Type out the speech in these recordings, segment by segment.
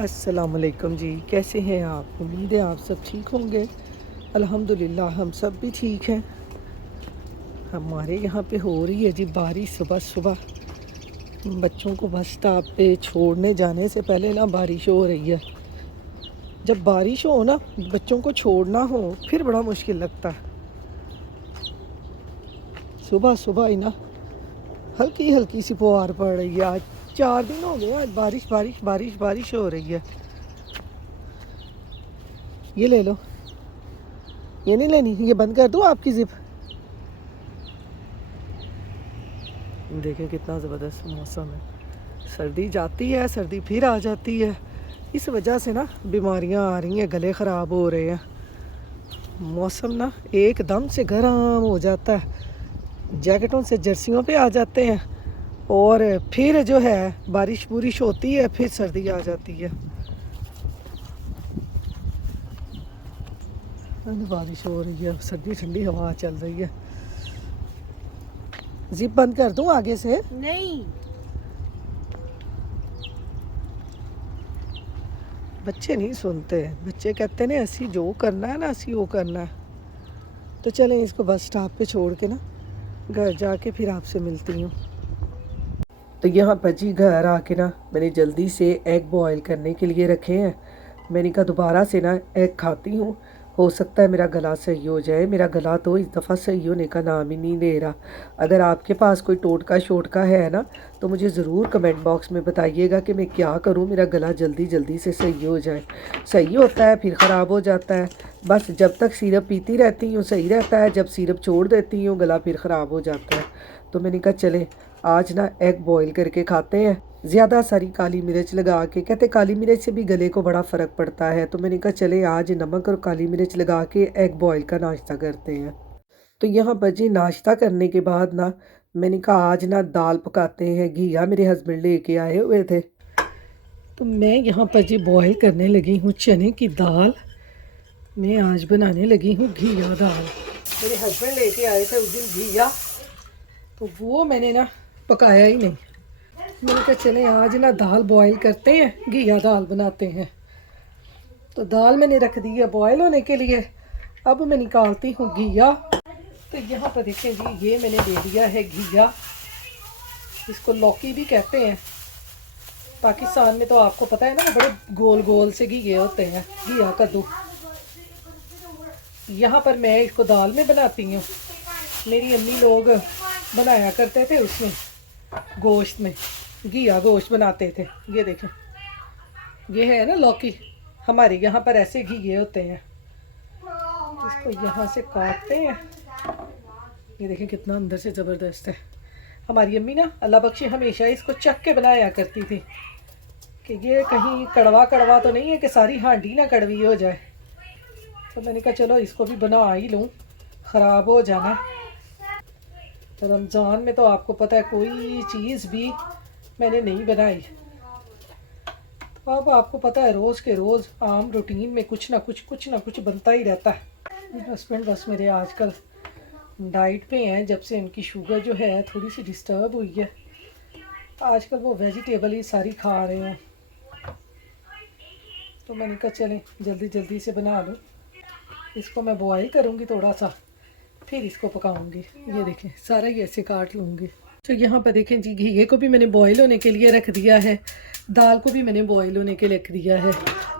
अस्सलामुअलैकुम जी, कैसे हैं आप? उम्मीद है आप सब ठीक होंगे। अल्हम्दुलिल्लाह हम सब भी ठीक हैं। हमारे यहाँ पे हो रही है जी बारिश सुबह सुबह। बच्चों को बस स्टॉप पे छोड़ने जाने से पहले ना बारिश हो रही है। जब बारिश हो ना, बच्चों को छोड़ना हो फिर बड़ा मुश्किल लगता है। सुबह सुबह ही ना हल्की हल्की सी फुहार पड़ रही है। आज 4 दिन हो गए, आज बारिश बारिश बारिश बारिश हो रही है। ये ले लो, ये नहीं लेनी, ये बंद कर दूँ आपकी जिप। देखें कितना ज़बरदस्त मौसम है। सर्दी जाती है, सर्दी फिर आ जाती है। इस वजह से ना बीमारियां आ रही हैं, गले ख़राब हो रहे हैं। मौसम ना एकदम से गर्म हो जाता है, जैकेटों से जर्सियों पे आ जाते हैं और फिर जो है बारिश बुरिश होती है, फिर सर्दी आ जाती है। बारिश हो रही है, सर्दी ठंडी हवा चल रही है। जिप बंद कर दूं आगे से? नहीं। बच्चे नहीं सुनते, बच्चे कहते हैं ऐसी जो करना है ना ऐसी वो करना है। तो चलें इसको बस स्टॉप पे छोड़ के ना घर जाके फिर आपसे मिलती हूँ। तो यहाँ पर जी घर आके ना मैंने जल्दी से एग बॉईल करने के लिए रखे हैं। मैंने कहा दोबारा से ना एग खाती हूँ, हो सकता है मेरा गला सही हो जाए। मेरा गला तो इस दफ़ा सही होने का नाम ही नहीं ले रहा। अगर आपके पास कोई टोटका शोटका है ना तो मुझे ज़रूर कमेंट बॉक्स में बताइएगा कि मैं क्या करूँ मेरा गला जल्दी जल्दी से सही हो जाए। सही होता है फिर ख़राब हो जाता है। बस जब तक सिरप पीती रहती हूँ सही रहता है, जब सिरप छोड़ देती हूँ गला फिर ख़राब हो जाता है। तो मैंने कहा चले आज ना एग बॉईल करके खाते हैं। ज़्यादा सारी काली मिर्च लगा के, कहते काली मिर्च से भी गले को बड़ा फ़र्क पड़ता है। तो मैंने कहा चले आज नमक और काली मिर्च लगा के एग बॉईल का नाश्ता करते हैं। तो यहाँ पर जी नाश्ता करने के बाद ना मैंने कहा आज ना दाल पकाते हैं। घिया मेरे हस्बैंड लेके आए हुए थे, तो मैं यहाँ पर जी बॉईल करने लगी हूँ चने की दाल। मैं आज बनाने लगी हूँ घिया दाल। मेरे हस्बैंड लेके आए थे उस दिन घिया, तो वो मैंने ना पकाया ही नहीं। मैंने कहा चले आज ना दाल बॉईल करते हैं, घिया दाल बनाते हैं। तो दाल मैंने रख दी है बॉईल होने के लिए। अब मैं निकालती हूँ घिया। तो यहाँ पर देखें जी ये मैंने ले लिया है घिया। इसको लौकी भी कहते हैं। पाकिस्तान में तो आपको पता है ना बड़े गोल गोल से घिये होते हैं, घिया कद्दू। यहाँ पर मैं इसको दाल में बनाती हूँ। मेरी अम्मी लोग बनाया करते थे उसमें गोश्त में, घिया गोश्त बनाते थे। ये देखें ये है ना लौकी, हमारे यहाँ पर ऐसे घिये होते हैं। इसको यहाँ से काटते हैं। ये देखें कितना अंदर से ज़बरदस्त है। हमारी अम्मी ना अल्लाह बख्शी हमेशा इसको चख के बनाया करती थी कि ये कहीं कड़वा कड़वा तो नहीं है कि सारी हांडी ना कड़वी हो जाए। तो मैंने कहा चलो इसको भी बना ही लूँ, ख़राब हो जाना। तो रमज़ान में तो आपको पता है कोई चीज़ भी मैंने नहीं बनाई। तो अब आपको पता है रोज़ के रोज़ आम रूटीन में कुछ ना कुछ बनता ही रहता है। हस्बैंड बस मेरे आजकल डाइट पे हैं, जब से उनकी शुगर जो है थोड़ी सी डिस्टर्ब हुई है। आजकल वो वेजिटेबल ही सारी खा रहे हैं। तो मैंने कहा चलें जल्दी जल्दी से बना लूँ। इसको मैं बॉईल करूँगी थोड़ा सा, फिर इसको पकाऊंगी। ये देखें सारा ही ऐसे काट लूँगी। तो यहाँ पर देखें जी घिये को भी मैंने बॉईल होने के लिए रख दिया है, दाल को भी मैंने बॉईल होने के लिए रख दिया है।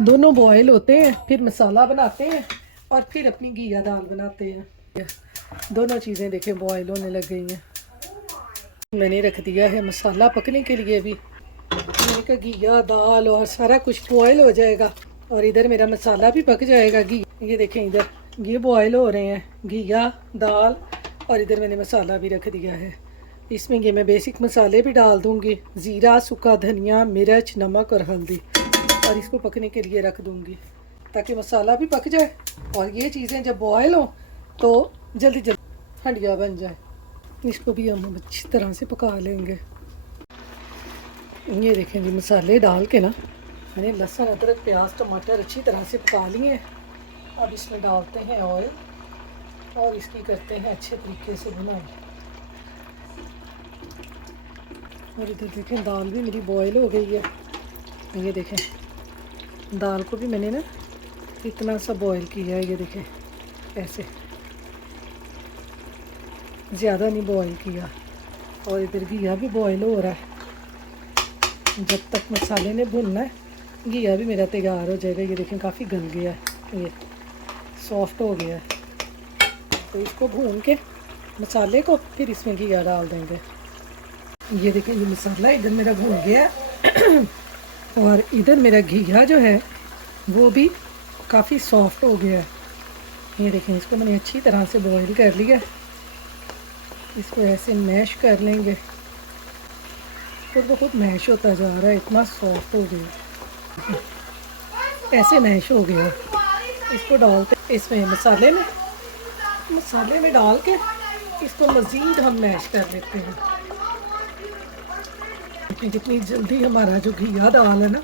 दोनों बॉईल होते हैं, फिर मसाला बनाते हैं और फिर अपनी घिया दाल बनाते हैं। दोनों चीज़ें देखें बॉईल होने लग गई हैं। मैंने रख दिया है मसाला पकने के लिए भी। मैंने कहा घिया दाल और सारा कुछ बॉयल हो जाएगा और इधर मेरा मसाला भी पक जाएगा। घी ये देखें इधर ये बॉयल हो रहे हैं, घिया दाल, और इधर मैंने मसाला भी रख दिया है। इसमें ये मैं बेसिक मसाले भी डाल दूँगी, ज़ीरा, सूखा धनिया, मिर्च, नमक और हल्दी, और इसको पकने के लिए रख दूँगी ताकि मसाला भी पक जाए और ये चीज़ें जब बॉयल हो तो जल्दी जल्दी हंडिया बन जाए। इसको भी हम अच्छी तरह से पका लेंगे। ये देखें जी मसाले डाल के ना मैंने लहसुन अदरक प्याज टमाटर अच्छी तरह से पका लिए। अब इसमें डालते हैं ऑयल और इसकी करते हैं अच्छे तरीके से भुनाई। और इधर देखें दाल भी मेरी बॉयल हो गई है। ये देखें दाल को भी मैंने ना इतना सा बॉईल किया है, ये देखें ऐसे, ज़्यादा नहीं बॉईल किया। और इधर घिया भी बॉईल हो रहा है। जब तक मसाले ने भुनना है, घिया भी मेरा तैयार हो जाएगा। ये देखें काफ़ी गल गया है, ये सॉफ्ट हो गया है। तो इसको भून के मसाले को फिर इसमें घिया डाल देंगे। ये देखें ये मसाला इधर मेरा भून गया है और इधर मेरा घिया जो है वो भी काफ़ी सॉफ्ट हो गया है। ये देखें इसको मैंने अच्छी तरह से बॉईल कर लिया। इसको ऐसे मैश कर लेंगे, खुद ब खुद मैश होता जा रहा है, इतना सॉफ्ट हो गया, ऐसे मैश हो गया। इसको डालते इसमें मसाले में डाल के इसको मज़ीद हम मैश कर लेते हैं। जितनी जल्दी हमारा जो घिया दाल है ना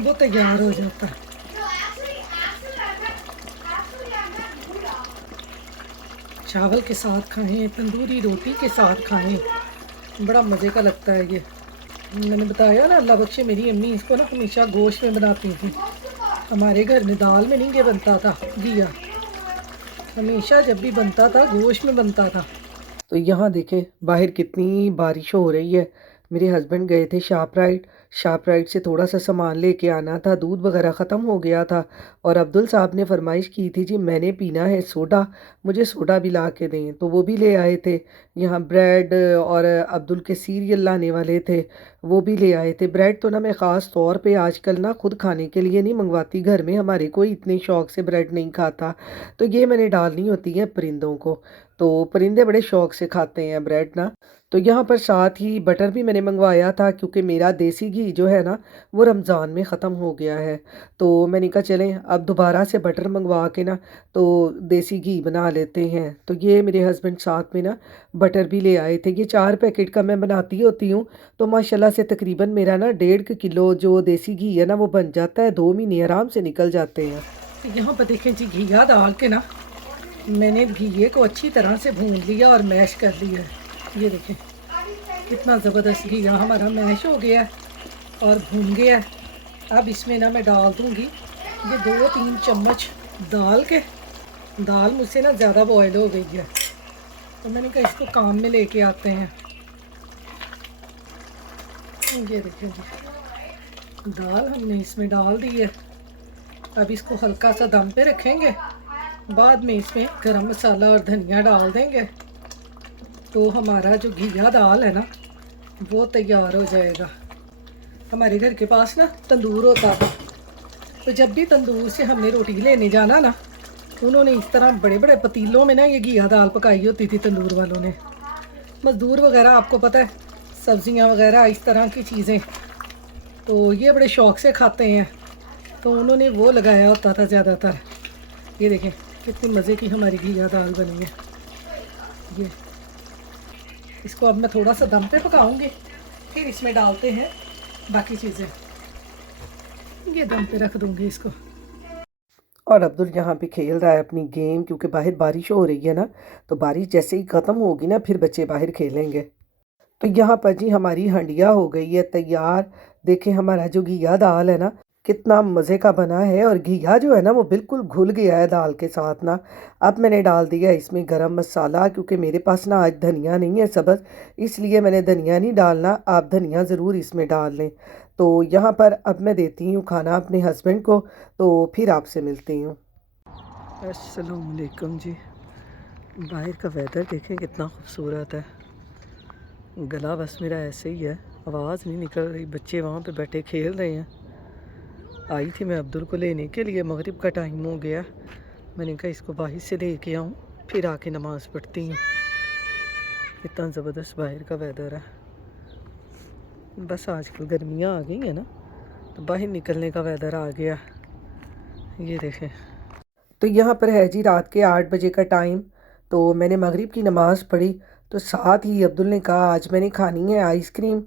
वो तैयार हो जाता है। चावल के साथ खाएं, तंदूरी रोटी के साथ खाएं, बड़ा मज़े का लगता है ये। मैंने बताया ना, अल्लाह बख्शे मेरी अम्मी इसको ना हमेशा गोश्त में बनाती थी। हमारे घर में दाल में नहीं ये बनता था घिया, हमेशा जब भी बनता था गोश्त में बनता था। तो यहाँ देखें बाहर कितनी बारिश हो रही है। मेरे हस्बैंड गए थे शार्प राइट से थोड़ा सा सामान लेके आना था, दूध वगैरह ख़त्म हो गया था। और अब्दुल साहब ने फरमाइश की थी जी मैंने पीना है सोडा, मुझे सोडा भी ला के दें, तो वो भी ले आए थे। यहाँ ब्रेड और अब्दुल के सीरियल लाने वाले थे, वो भी ले आए थे। ब्रेड तो ना मैं ख़ास तौर पे आजकल ना खुद खाने के लिए नहीं मंगवाती, घर में हमारे कोई इतने शौक़ से ब्रेड नहीं खाता, तो ये मैंने डालनी होती है परिंदों को, तो परिंदे बड़े शौक़ से खाते हैं ब्रेड ना। तो यहाँ पर साथ ही बटर भी मैंने मंगवाया था, क्योंकि मेरा देसी घी जो है ना वो रमज़ान में ख़त्म हो गया है। तो मैंने कहा चलें अब दोबारा से बटर मंगवा के ना तो देसी घी बना लेते हैं। तो ये मेरे हस्बैंड साथ में ना बटर भी ले आए थे। ये 4 पैकेट का मैं बनाती होती हूँ, तो माशाल्लाह से तकरीबन मेरा ना 1.5 किलो जो देसी घी है ना वो बन जाता है, 2 महीने आराम से निकल जाते हैं। यहाँ पर देखें जी घिया डाल के ना मैंने घिये को अच्छी तरह से भून लिया और मैश कर लिया है। ये देखें कितना ज़बरदस्त घिया हमारा मैश हो गया है और भून गया है। अब इसमें ना मैं डाल दूँगी ये 2-3 चम्मच दाल के। दाल मुझसे ना ज़्यादा बॉयल हो गई है, तो मैंने कहा इसको काम में लेके आते हैं। ये देखें जी दाल हमने इसमें डाल दी है। अब इसको हल्का सा दम पे रखेंगे, बाद में इसमें गरम मसाला और धनिया डाल देंगे, तो हमारा जो घिया दाल है ना वो तैयार हो जाएगा। हमारे घर के पास ना तंदूर होता था, तो जब भी तंदूर से हमने रोटी लेने जाना ना, उन्होंने इस तरह बड़े बड़े पतीलों में ना ये घिया दाल पकाई होती थी तंदूर वालों ने। मज़दूर वगैरह आपको पता है, सब्ज़ियाँ वगैरह इस तरह की चीज़ें, तो ये बड़े शौक़ से खाते हैं, तो उन्होंने वो लगाया होता था ज़्यादातर। ये देखें कितनी मज़े की हमारी घिया दाल बनी है। ये इसको अब मैं थोड़ा सा दम पे पकाऊंगी, फिर इसमें डालते हैं बाकी चीज़ें। ये दम पे रख दूंगी इसको। और अब्दुल यहाँ पे खेल रहा है अपनी गेम, क्योंकि बाहर बारिश हो रही है ना, तो बारिश जैसे ही ख़त्म होगी ना फिर बच्चे बाहर खेलेंगे। तो यहाँ पर जी हमारी हंडिया हो गई है तैयार। देखें हमारा जो घिया दाल है ना कितना मज़े का बना है, और घिया जो है ना वो बिल्कुल घुल गया है दाल के साथ ना। अब मैंने डाल दिया इसमें गरम मसाला, क्योंकि मेरे पास ना आज धनिया नहीं है सब्ज़, इसलिए मैंने धनिया नहीं डालना, आप धनिया ज़रूर इसमें डाल लें। तो यहाँ पर अब मैं देती हूँ खाना अपने हस्बैंड को, तो फिर आपसे मिलती हूँ। अस्सलाम वालेकुम जी। बाहर का वेदर देखें कितना खूबसूरत है। गला बस मेरा ऐसे ही है, आवाज़ नहीं निकल रही। बच्चे वहाँ पे बैठे खेल रहे हैं। आई थी मैं अब्दुल को लेने के लिए, मगरिब का टाइम हो गया, मैंने कहा इसको बाहर से लेके आऊँ, फिर आके नमाज़ पढ़ती हूँ। इतना ज़बरदस्त बाहर का वेदर है। बस आजकल गर्मियाँ आ गई हैं ना, तो बाहर निकलने का वेदर आ गया। ये देखें, तो यहाँ पर है जी रात के 8 बजे का टाइम। तो मैंने मगरिब की नमाज़ पढ़ी, तो साथ ही अब्दुल ने कहा आज मैंने खानी है आइसक्रीम।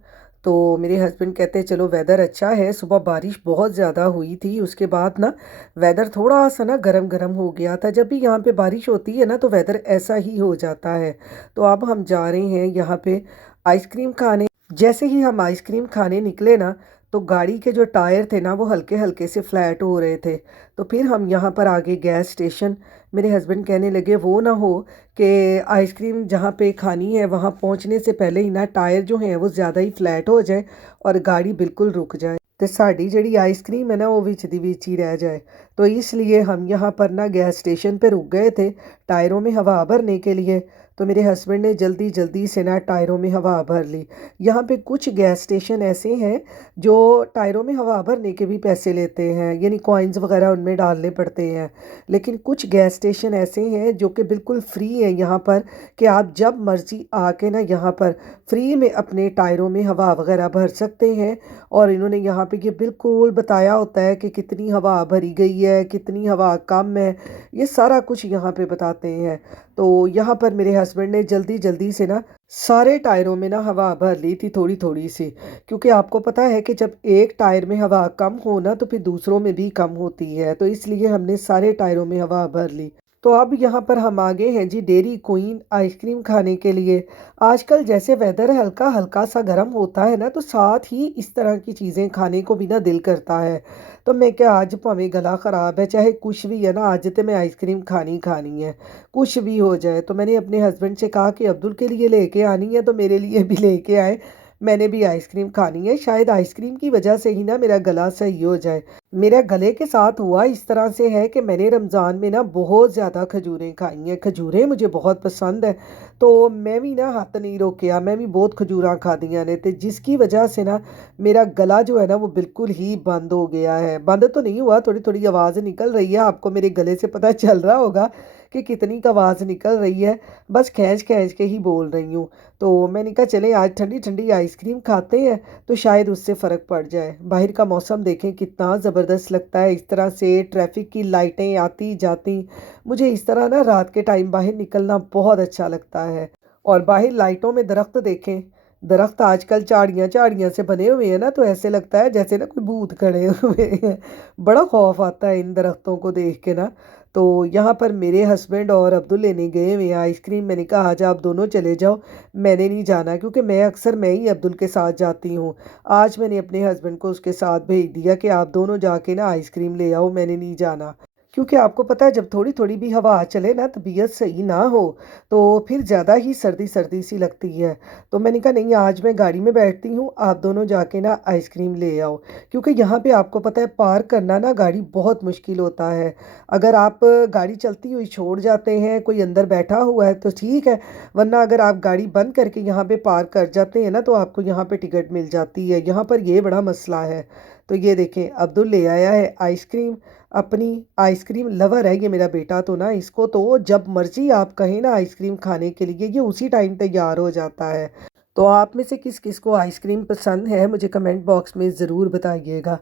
तो मेरे हस्बैंड कहते हैं चलो वेदर अच्छा है, सुबह बारिश बहुत ज़्यादा हुई थी, उसके बाद ना वेदर थोड़ा सा ना गरम गरम हो गया था। जब भी यहाँ पे बारिश होती है ना तो वेदर ऐसा ही हो जाता है। तो अब हम जा रहे हैं यहाँ पे आइसक्रीम खाने। जैसे ही हम आइसक्रीम खाने निकले ना, तो गाड़ी के जो टायर थे ना वो हल्के हल्के से फ्लैट हो रहे थे। तो फिर हम यहाँ पर आगे गैस स्टेशन, मेरे हस्बैंड कहने लगे वो ना हो कि आइसक्रीम जहाँ पे खानी है वहाँ पहुँचने से पहले ही ना टायर जो हैं वो ज़्यादा ही फ्लैट हो जाए और गाड़ी बिल्कुल रुक जाए, तो साड़ी जड़ी आइसक्रीम है ना वो विच दी विच ही रह जाए। तो इसलिए हम यहाँ पर ना गैस स्टेशन पे रुक गए थे टायरों में हवा भरने के लिए। तो मेरे हस्बैंड ने जल्दी जल्दी से ना टायरों में हवा भर ली। यहाँ पे कुछ गैस स्टेशन ऐसे हैं जो टायरों में हवा भरने के भी पैसे लेते हैं, यानी कॉइन्स वगैरह उनमें डालने पड़ते हैं। लेकिन कुछ गैस स्टेशन ऐसे हैं जो कि बिल्कुल फ्री हैं यहाँ पर, कि आप जब मर्ज़ी आके ना यहाँ पर फ्री में अपने टायरों में हवा वगैरह भर सकते हैं। और इन्होंने यहाँ पे ये बिल्कुल बताया होता है कि कितनी हवा भरी गई है, कितनी हवा कम है, ये सारा कुछ यहाँ पे बताते हैं। तो यहाँ पर मेरे हस्बैंड ने जल्दी जल्दी से ना सारे टायरों में ना हवा भर ली थी थोड़ी थोड़ी सी, क्योंकि आपको पता है कि जब एक टायर में हवा कम हो ना तो फिर दूसरों में भी कम होती है, तो इसलिए हमने सारे टायरों में हवा भर ली। तो अब यहाँ पर हम आ गए हैं जी डेयरी क्वीन आइसक्रीम खाने के लिए। आजकल जैसे वेदर हल्का हल्का सा गर्म होता है ना, तो साथ ही इस तरह की चीज़ें खाने को भी ना दिल करता है। तो मैं क्या, आज भावें गला ख़राब है चाहे कुछ भी है ना, आज तो मैं आइसक्रीम खानी खानी है, कुछ भी हो जाए। तो मैंने अपने हस्बैंड से कहा कि अब्दुल के लिए लेके आनी है तो मेरे लिए भी लेके आए, मैंने भी आइसक्रीम खानी है। शायद आइसक्रीम की वजह से ही ना मेरा गला सही हो जाए। मेरे गले के साथ हुआ इस तरह से है कि मैंने रमज़ान में ना बहुत ज़्यादा खजूरें खाई हैं, खजूरें मुझे बहुत पसंद है। तो मैं भी ना हाथ नहीं रोकिया, मैं भी बहुत खजूरा खा दिया ने, तो जिसकी वजह से ना मेरा गला जो है ना वो बिल्कुल ही बंद हो गया है। बंद तो नहीं हुआ, थोड़ी थोड़ी आवाज़ निकल रही है, आपको मेरे गले से पता चल रहा होगा कि कितनी का आवाज़ निकल रही है, बस खींच खींच के ही बोल रही हूँ। तो मैंने कहा चले आज ठंडी ठंडी आइसक्रीम खाते हैं तो शायद उससे फ़र्क पड़ जाए। बाहर का मौसम देखें कितना ज़बरदस्त लगता है, इस तरह से ट्रैफिक की लाइटें आती जाती। मुझे इस तरह ना रात के टाइम बाहर निकलना बहुत अच्छा लगता है। और बाहर लाइटों में दरख्त देखें, दरख्त आजकल झाड़ियाँ झाड़ियाँ से बने हुए हैं ना, तो ऐसे लगता है जैसे ना कोई भूत खड़े हुए हैं। बड़ा खौफ आता है इन दरख्तों को देख के ना। तो यहाँ पर मेरे हस्बैंड और अब्दुल लेने गए हुए हैं आइसक्रीम। मैंने कहा आज आप दोनों चले जाओ, मैंने नहीं जाना, क्योंकि मैं ही अब्दुल के साथ जाती हूँ। आज मैंने अपने हस्बैंड को उसके साथ भेज दिया कि आप दोनों जाके ना आइसक्रीम ले आओ, मैंने नहीं जाना। क्योंकि आपको पता है जब थोड़ी थोड़ी भी हवा चले ना, तबीयत सही ना हो तो फिर ज़्यादा ही सर्दी सर्दी सी लगती है। तो मैंने कहा नहीं, आज मैं गाड़ी में बैठती हूँ, आप दोनों जाके ना आइसक्रीम ले आओ। क्योंकि यहाँ पे आपको पता है पार्क करना ना गाड़ी बहुत मुश्किल होता है। अगर आप गाड़ी चलती हुई छोड़ जाते हैं, कोई अंदर बैठा हुआ है तो ठीक है, वरना अगर आप गाड़ी बंद करके यहाँ पे पार्क कर जाते हैं ना तो आपको यहाँ पे टिकट मिल जाती है। यहाँ पर ये बड़ा मसला है। तो ये देखें अब्दुल ले आया है आइसक्रीम, अपनी आइसक्रीम लवर है ये मेरा बेटा। तो ना इसको तो जब मर्जी आप कहें ना आइसक्रीम खाने के लिए, ये उसी टाइम तैयार हो जाता है। तो आप में से किस किस को आइसक्रीम पसंद है मुझे कमेंट बॉक्स में ज़रूर बताइएगा।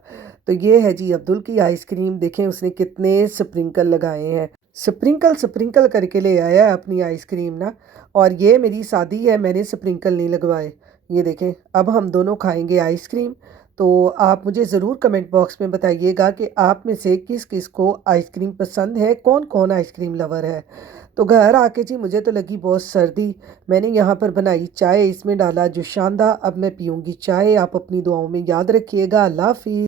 तो ये है जी अब्दुल की आइसक्रीम, देखें उसने कितने स्प्रिंकल लगाए हैं, स्प्रिंकल स्प्रिंकल करके ले आया है अपनी आइसक्रीम ना। और ये मेरी शादी है, मैंने स्प्रिंकल नहीं लगवाए। ये देखें अब हम दोनों खाएंगे आइसक्रीम। तो आप मुझे ज़रूर कमेंट बॉक्स में बताइएगा कि आप में से किस किस को आइसक्रीम पसंद है, कौन कौन आइसक्रीम लवर है। तो घर आके जी मुझे तो लगी बहुत सर्दी, मैंने यहाँ पर बनाई चाय, इसमें डाला जुशांदा। अब मैं पीऊँगी चाय। आप अपनी दुआओं में याद रखिएगा। अल्लाह हाफिज़।